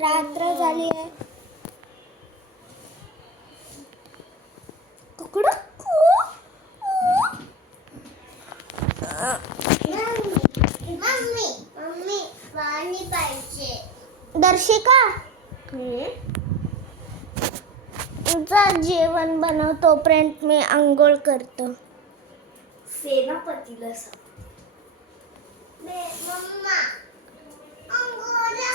रात्र झाली आहे. मम्मी पाणी पाहिजे. दर्शिका जा जेवण बनव, तोपर्यंत मी आंघोळ करतो. सेनापतीला सांग. मम्मा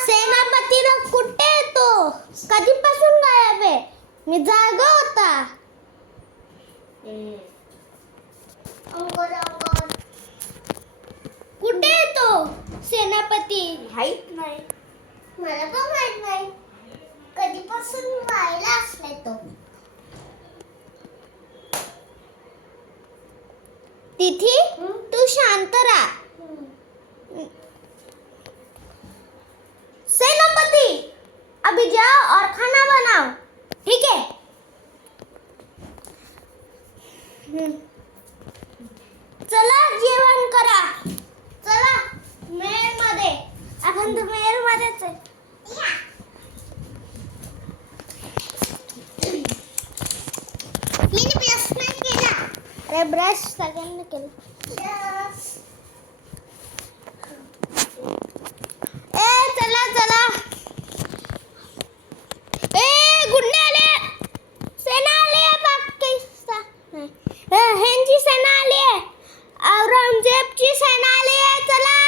सेनापतीला कुठे येतो? कधीपासून गायब आहे? मी जागा होता. कुठे येतो सेनापती? माहित नाही. मला पण माहित नाही. कधीपासून व्हायला असलाय तो. तिथी तू शांत राहा. सेनापति अभी जाओ और खाना बनाओ, ठीक है? चला जेवण करा. चला मेल मध्ये. आपण तर मेल मध्येच आहे. मी ब्रश नाही केला. अरे ब्रश सगळ्यांनी केलं. चला चला. गुंडे आले. सेना आली आहे. पाकिस्तान ह्यांची सेना आली आहे. औरंगजेबची सेना आली आहे. चला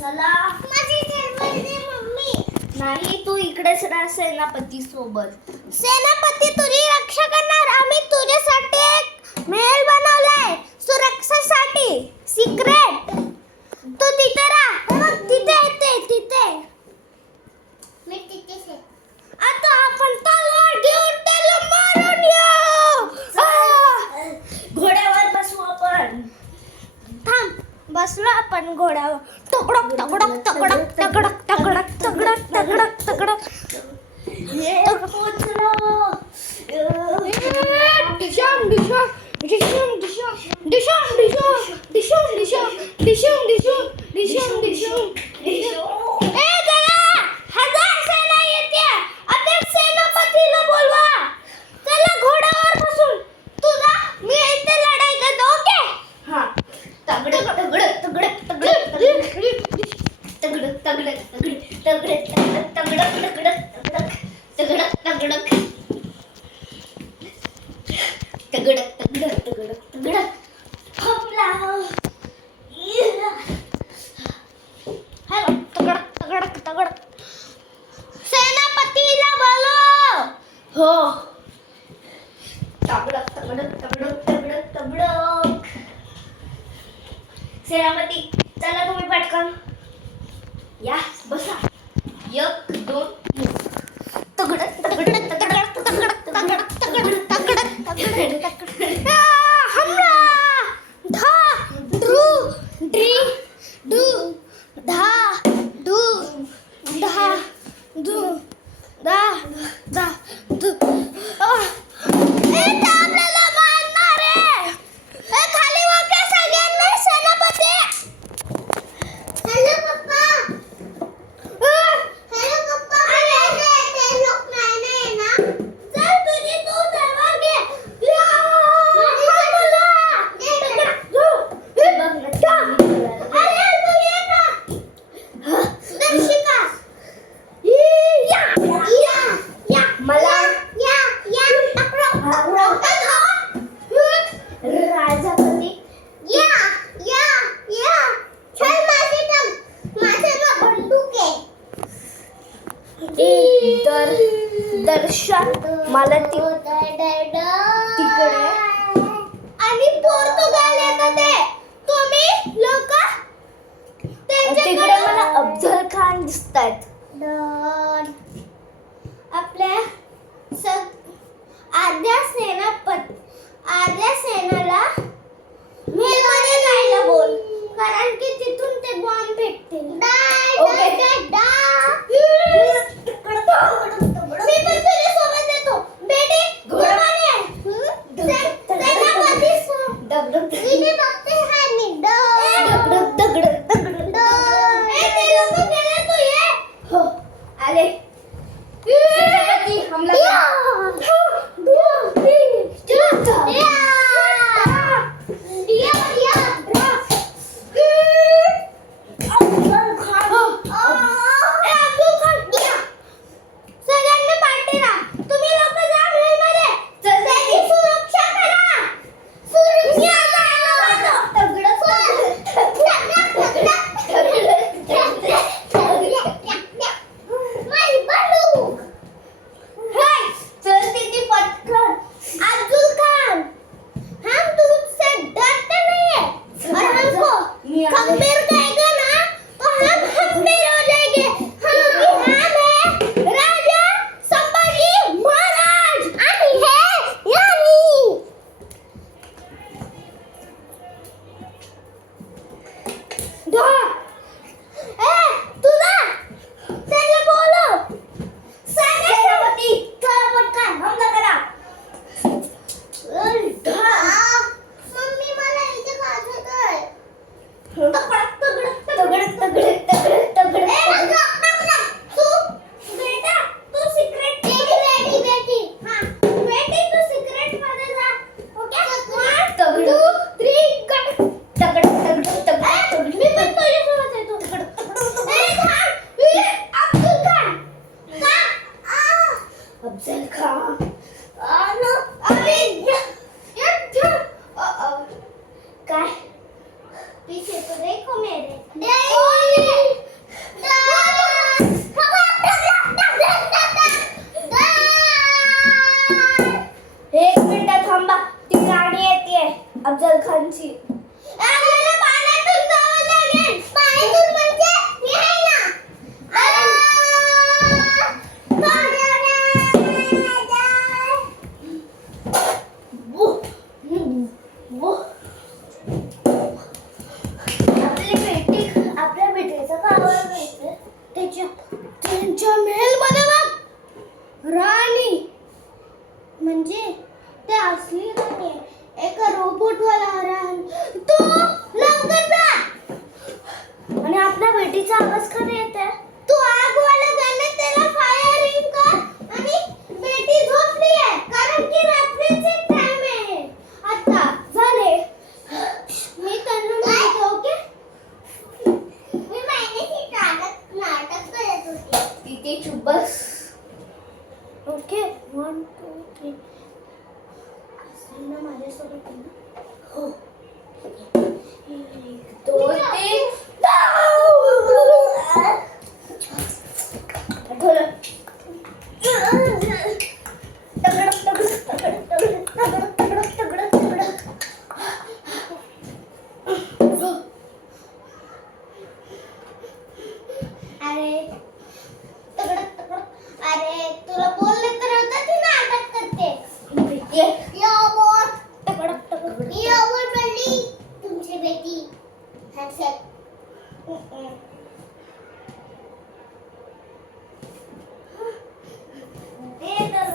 चला. माझी मम्मी नाही, तू इकडेच राहा सेनापती सोबत. सेनापती तुझी रक्षा करणार. आम्ही तुझ्यासाठी एक महल बनवलाय सुरक्षेसाठी, सिक्रेट. तू तिथे राहा. तिथे येते. तिथे मी तिथेच आहे. आता आपण तलवार घेऊन त्याला मारून येऊ. घोड्यावर बसू आपण. थांब. बसलो आपण घोड्यावर. तगडक तगडक तगडक तगडक तगडक तगडक तगडक तगडक. पोचलो. डिशम डिशम डिशम डिशम डिशम डिशम डिशम डिशम डिशम डिशम डिशम डिशम. चला. हजार सेना येते. आता सेनापतीला बोलवा. चला घोड्यावर बसून. तुझा मी इथे लढाई करतो. ओके? हा. तगडक तगडक तगडक तगडक तगडक तगडक तगडक तगडक तगडक तगडक तगडक तगडक तगडक तगडक तगडक तगडक तगडक. हमला. हॅलो. तगडक तगडक तगडक. सेनापतीला बोलव. हो. तगडक तगडक तगडक तगडक तगडक. सेनापती चला तुम्ही पटकन या. बसा. 1 2 तगडक तगडक तगडक तगडक तगडक तगडक तगडक तगडक. हमला. धा ड्रू ड्री डू धा डू धा डू धा धा डू. आपल्याला मारणार आहे. खाली वाका सगळ्यांना. सेनापती. हॅलो पप्पा. हॅलो पप्पा. ते लोक नाही ना. चल तुझी तू तलवार घे. राजापती दर्शन मला तिकडे आणि पोर्तुगाल येतात ते. तुम्ही लोक तिकडे मला अफजल खान दिसतायत. आपल्या आर्या सेनाला मेलमध्ये जायला बोल. कारण की तिथून ते बॉम्ब भेटतील. मी पण तुझ्या सोबत येतो. बेटी घोडवाने आहे. तिने बघते हाय मी. ते लोक गेले. तू ये. हो आले. सेनापती हमला सगळ्यांनी पाठी राहा. तुम्ही लोक जा महलमध्ये. त्याची सुरक्षा करा. अब्दुल खान, हम तुमसे डरते नहीं है और हमको खंबीर कहेगा ना तो हम खंबीर हो जाएंगे, क्योंकि हम है राजा संभाजी महाराज आणि है यानी तुला त्याला बोलो सेनापती चला पटकन हमला करा. मम्मी मला इथे वाजत आहे. तू सिक्रेट बेटी हां बेटी तू सिक्रेट मध्ये जा. ओके 1 2 3 कट मी पण तुझ्यासोबत येतो. अरे थांब. अब्दुल खान अफजल खान नो अरे काय पीछे तो देखो मेरे. एक मिनिट थांबा ती गाडी येते अफजल खानची आपल्याला पाण्यातून जावं लागेल. पाण्यातून म्हणजे मी आहे ना. आपल्या बेटीचं काय आवडलं त्यांच्या महलमध्ये बघ राणी म्हणजे ते असली राणी आहे. एका रोबोट वाला राणी. तू लवकर जा. आणि आपल्या बेटीचा आवाज का नाही येते तू आग वाला गाणं त्याला फायरिंग कर आणि बेटी झोपली आहे कारण की रात्रीचे टाइम आहे. आता झाले. मी त्यांना म्हणतो ओके. मी महिन्याची नाटक करत होते. तिथे चुप बस ओके 1 2 3 ना माझ्यासोबत आहे ना. हो 1 2 3 अरे तुला बोलले तर होतं ती नाटक करते. यावर बनली तुमची बेटी. ते तर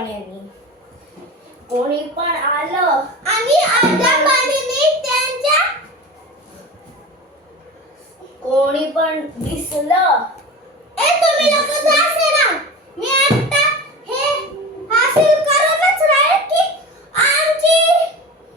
पाण्याने. कोणी पण आलं आणि अर्ध्या पाण्याने त्यांच्या कोणी पण दिसलं. तुम्ही लोक जा ना. मी आता हे हासिल